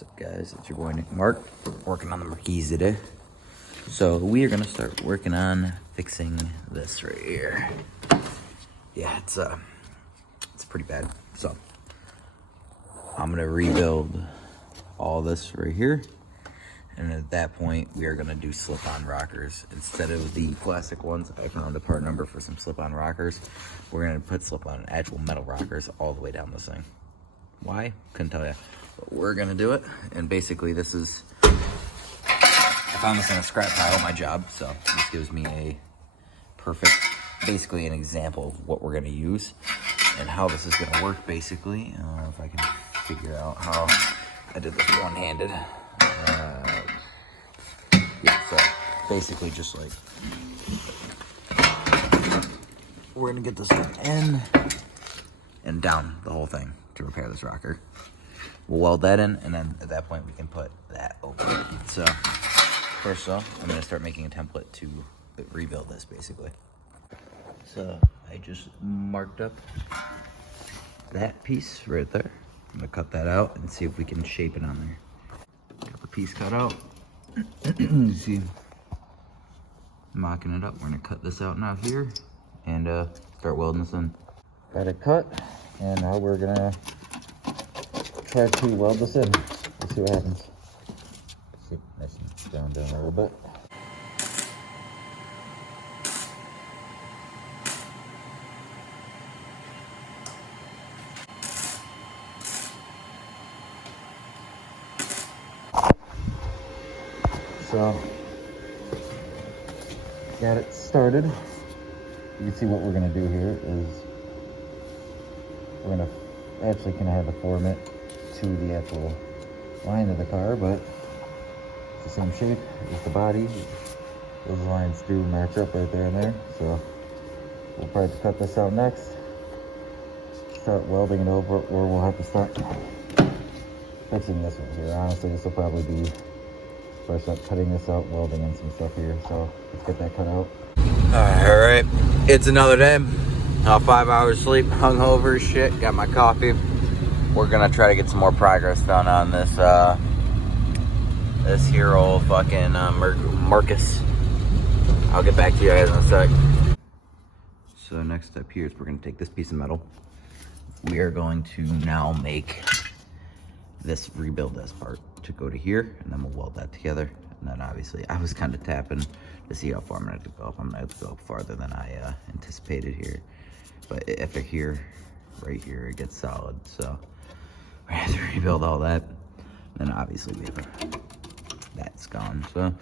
What's up, guys? It's your boy Nick Mark, working on the marquis today. So we are gonna start working on fixing this right here. Yeah, it's pretty bad. So I'm gonna rebuild all this right here, and at that point we are gonna do slip-on rockers instead of the plastic ones. I found a part number for some slip-on rockers. We're gonna put slip-on actual metal rockers all the way down this thing. Why? Couldn't tell you. But we're gonna do it, and basically this is, I found this in a scrap pile at my job, so this gives me a perfect, basically an example of what we're gonna use and how this is gonna work. Basically, I don't know if I can figure out how I did this one-handed. Yeah, so basically just like, we're gonna get this in and down the whole thing to repair this rocker. We'll weld that in, and then at that point we can put that over it. So first off, I'm gonna start making a template to rebuild this basically. So I just marked up that piece right there. I'm gonna cut that out and see if we can shape it on there. Got the piece cut out. You see, mocking it up. We're gonna cut this out now here and start welding this in. Got it cut, and now we're gonna try to weld this in. Let's see what happens. See, nice and down a little bit. So, got it started. You can see what we're gonna do here is we're gonna actually kind of have a form it to the actual line of the car, but it's the same shape as the body. Those lines do match up right there and there. So we'll probably cut this out next, start welding it over, or we'll have to start fixing this one here. Honestly, this will probably be first up, cutting this out, welding in some stuff here. So let's get that cut out. All right, it's another day. 5 hours sleep, hungover as shit. Got my coffee. We're gonna try to get some more progress done on this this hero fucking Marcus. I'll get back to you guys in a sec. So next step here is we're gonna take this piece of metal. We are going to now make this, rebuild this part to go to here, and then we'll weld that together. And then obviously I was kind of tapping to see how far I'm gonna have to go up. I'm gonna have to go up farther than I anticipated here. But after here, right here, it gets solid. So we have to rebuild all that. And then obviously we have that's gone. So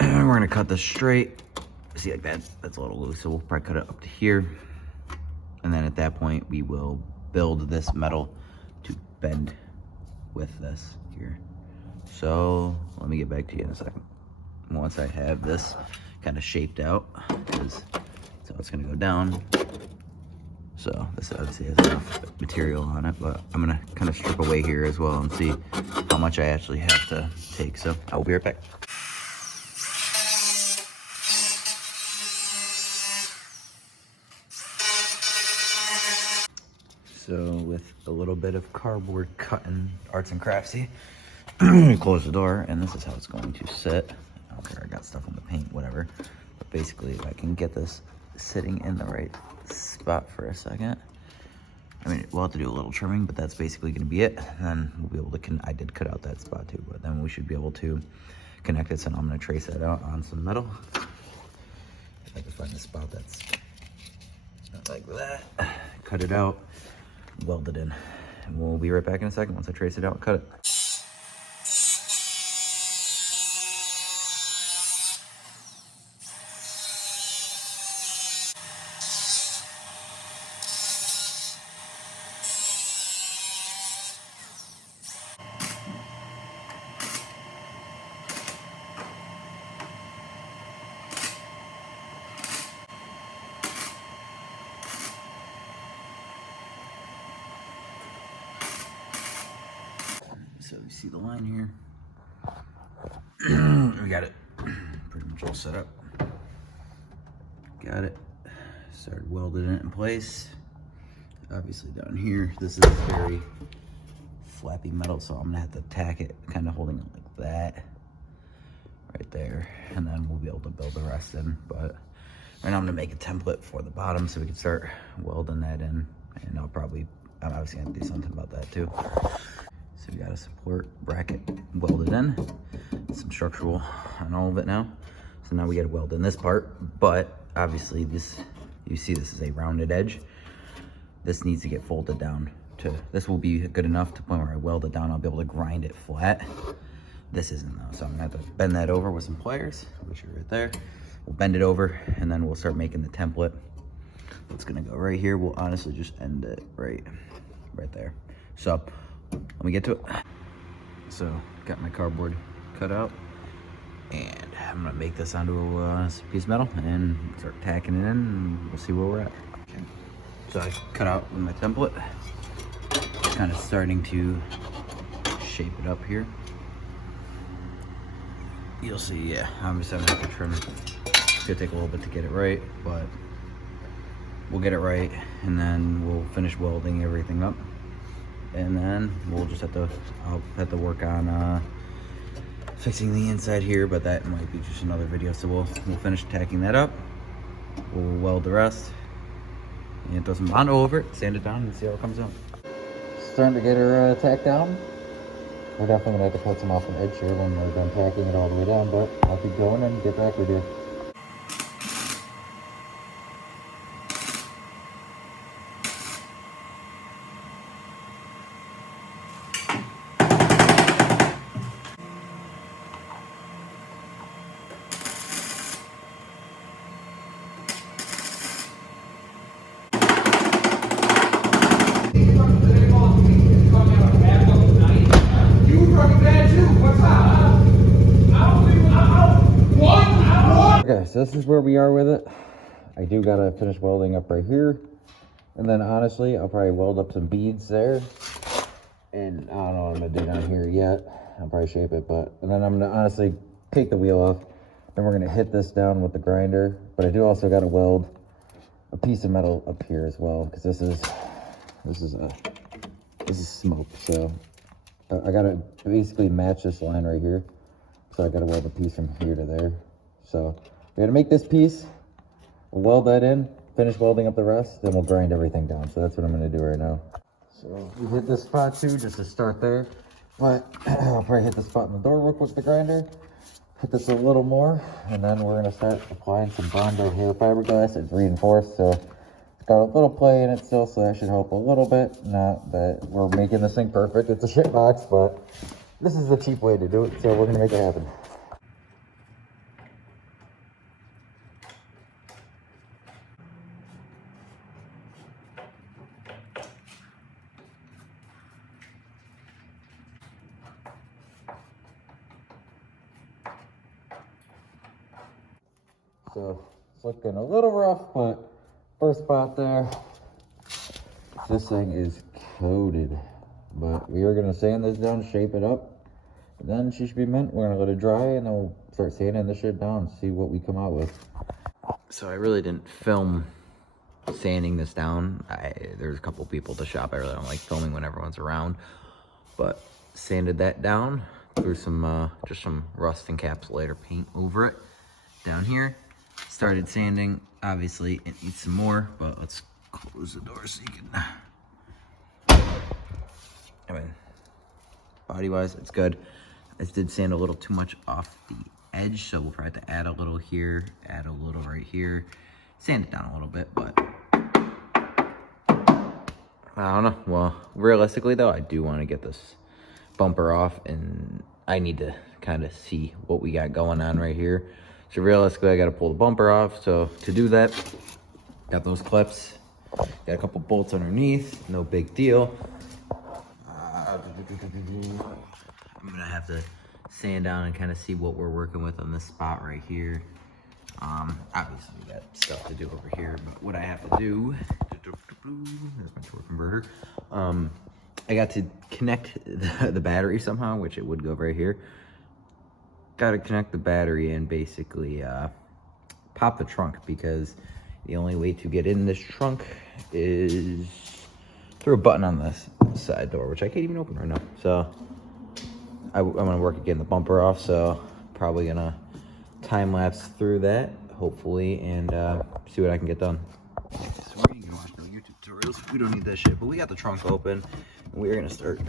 we're gonna cut this straight. See, like that's a little loose, so we'll probably cut it up to here. And then at that point, we will build this metal to bend with this here. So let me get back to you in a second. Once I have this kind of shaped out, because so it's gonna go down. So this obviously has enough material on it, but I'm gonna kind of strip away here as well and see how much I actually have to take. So I will be right back. So with a little bit of cardboard cutting, arts and craftsy, close the door, and this is how it's going to sit. I don't care, I got stuff on the paint, whatever. But basically, if I can get this sitting in the right spot for a second. I mean, we'll have to do a little trimming, but that's basically gonna be it. And then we'll be able to, I did cut out that spot too, but then we should be able to connect this, and I'm gonna trace that out on some metal. If I can find a spot that's not like that, cut it out, weld it in. And we'll be right back in a second once I trace it out and cut it. So you see the line here. We got it pretty much all set up. Got it. Started welding it in place. Obviously down here, this is very flappy metal, so I'm gonna have to tack it, kind of holding it like that, right there, and then we'll be able to build the rest in. But right now I'm gonna make a template for the bottom so we can start welding that in, and I'm obviously gonna do something about that too. So we got a support bracket welded in, some structural on all of it now. So now we gotta weld in this part, but obviously this, you see this is a rounded edge. This needs to get folded down to, this will be good enough to the point where I weld it down, I'll be able to grind it flat. This isn't though, so I'm gonna have to bend that over with some pliers, which are right there. We'll bend it over and then we'll start making the template. It's gonna go right here. We'll honestly just end it right there. So let me get to it. So got my cardboard cut out, and I'm gonna make this onto a piece of metal and start tacking it in, and we'll see where we're at. Okay. So I cut out my template, kind of starting to shape it up here. You'll see, yeah, I'm just gonna have to trim it. It's gonna take a little bit to get it right, but we'll get it right, and then we'll finish welding everything up. And then we'll just I'll have to work on fixing the inside here, but that might be just another video. So we'll finish tacking that up. We'll weld the rest and throw some Bondo over it, sand it down, and see how it comes out. Starting to get her tacked down. We're definitely gonna have to cut some off an edge here when we're done tacking it all the way down, but I'll keep going and get back with you. Okay, so this is where we are with it. I do gotta finish welding up right here. And then honestly, I'll probably weld up some beads there. And I don't know what I'm gonna do down here yet. I'll probably shape it, and then I'm gonna honestly take the wheel off. Then we're gonna hit this down with the grinder. But I do also gotta weld a piece of metal up here as well, because this is smoke. So I gotta basically match this line right here. So I gotta weld a piece from here to there. So we're gonna make this piece, we'll weld that in, finish welding up the rest, then we'll grind everything down. So that's what I'm gonna do right now. So we hit this spot too, just to start there. But I'll probably hit the spot in the door real quick with the grinder, hit this a little more, and then we're gonna start applying some Bondo hair fiberglass. It's reinforced, so it's got a little play in it still, so that should help a little bit. Not that we're making this thing perfect, it's a shit box, but this is the cheap way to do it, so we're gonna make it happen. So it's looking a little rough, but first spot there, this thing is coated. But we are gonna sand this down, shape it up, and then she should be mint. We're gonna let it dry, and then we'll start sanding this shit down, see what we come out with. So I really didn't film sanding this down. There's a couple people at the shop. I really don't like filming when everyone's around, but sanded that down, threw some just some rust encapsulator paint over it down here. Started sanding. Obviously it needs some more, but let's close the door so you can, I mean, body wise it's good. I did sand a little too much off the edge, so we'll probably have to add a little here, add a little right here, sand it down a little bit, but I don't know. Well, realistically though, I do want to get this bumper off, and I need to kind of see what we got going on right here. So realistically, I got to pull the bumper off. So to do that, got those clips, got a couple bolts underneath, no big deal. I'm gonna have to sand down and kind of see what we're working with on this spot right here. Obviously we got stuff to do over here, but what I have to do, there's my torque converter. I got to connect the battery somehow, which it would go right here. Got to connect the battery and basically pop the trunk, because the only way to get in this trunk is through a button on this. side door, which I can't even open right now. So I'm gonna work again the bumper off, so probably gonna time lapse through that, hopefully, and see what I can get done. So we ain't gonna watch no YouTube tutorials. We don't need that shit, but we got the trunk open, and we're gonna start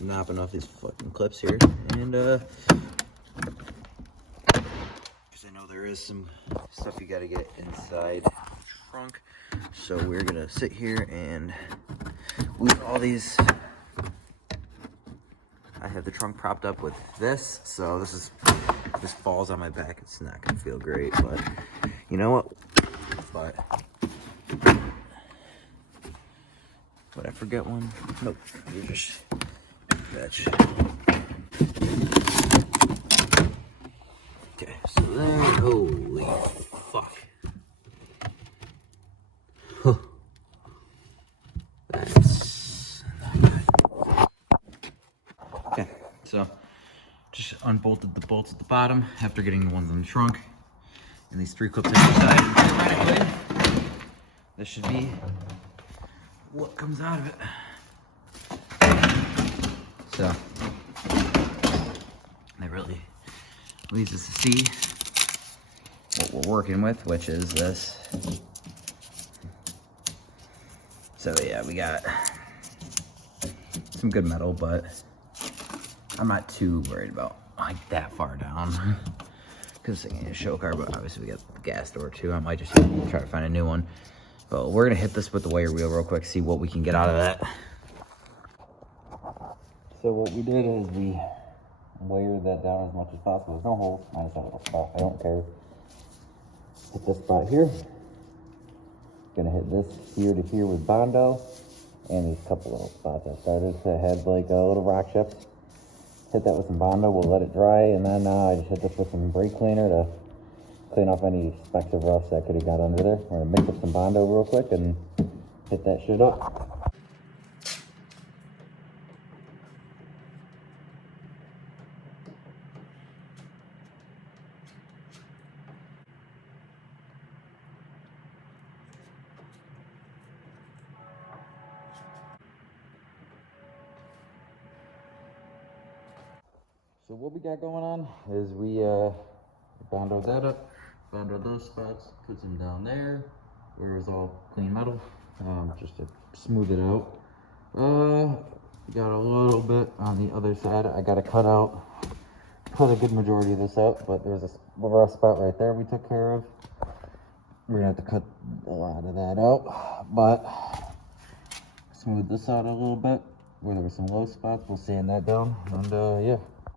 knopping off these fucking clips here, and because I know there is some stuff you gotta get inside the trunk. So we're gonna sit here and leave all these. I have the trunk propped up with this, so if this falls on my back, it's not gonna feel great, but you know what? But would I forget one? Nope, you just fetch. Okay, so there, holy fuck. Huh. That's not good. Okay, so just unbolted the bolts at the bottom after getting the ones on the trunk. And these 3 clips on each side. This should be what comes out of it. So that really leads us to see what we're working with, which is this. So yeah, we got some good metal, but I'm not too worried about like that far down. Because this thing ain't a show car, but obviously we got the gas door too. I might just try to find a new one. But we're gonna hit this with the wire wheel real quick, see what we can get out of that. So what we did is we wired that down as much as possible. There's no holes, minus that little spot, I don't care. Hit this spot here. Gonna hit this here to here with Bondo. And these couple little spots I started that had like little rock chips. Hit that with some Bondo, we'll let it dry, and then I just hit this with some brake cleaner to clean off any specks of rust that could have got under there. We're gonna mix up some Bondo real quick and hit that shit up. So what we got going on is we Bondoed that up, Bondoed those spots, put some down there where it was all clean metal, just to smooth it out. Got a little bit on the other side. I got to cut a good majority of this out, but there's a rough spot right there we took care of. We're gonna have to cut a lot of that out, but smooth this out a little bit. Where there were some low spots, we'll sand that down, and yeah.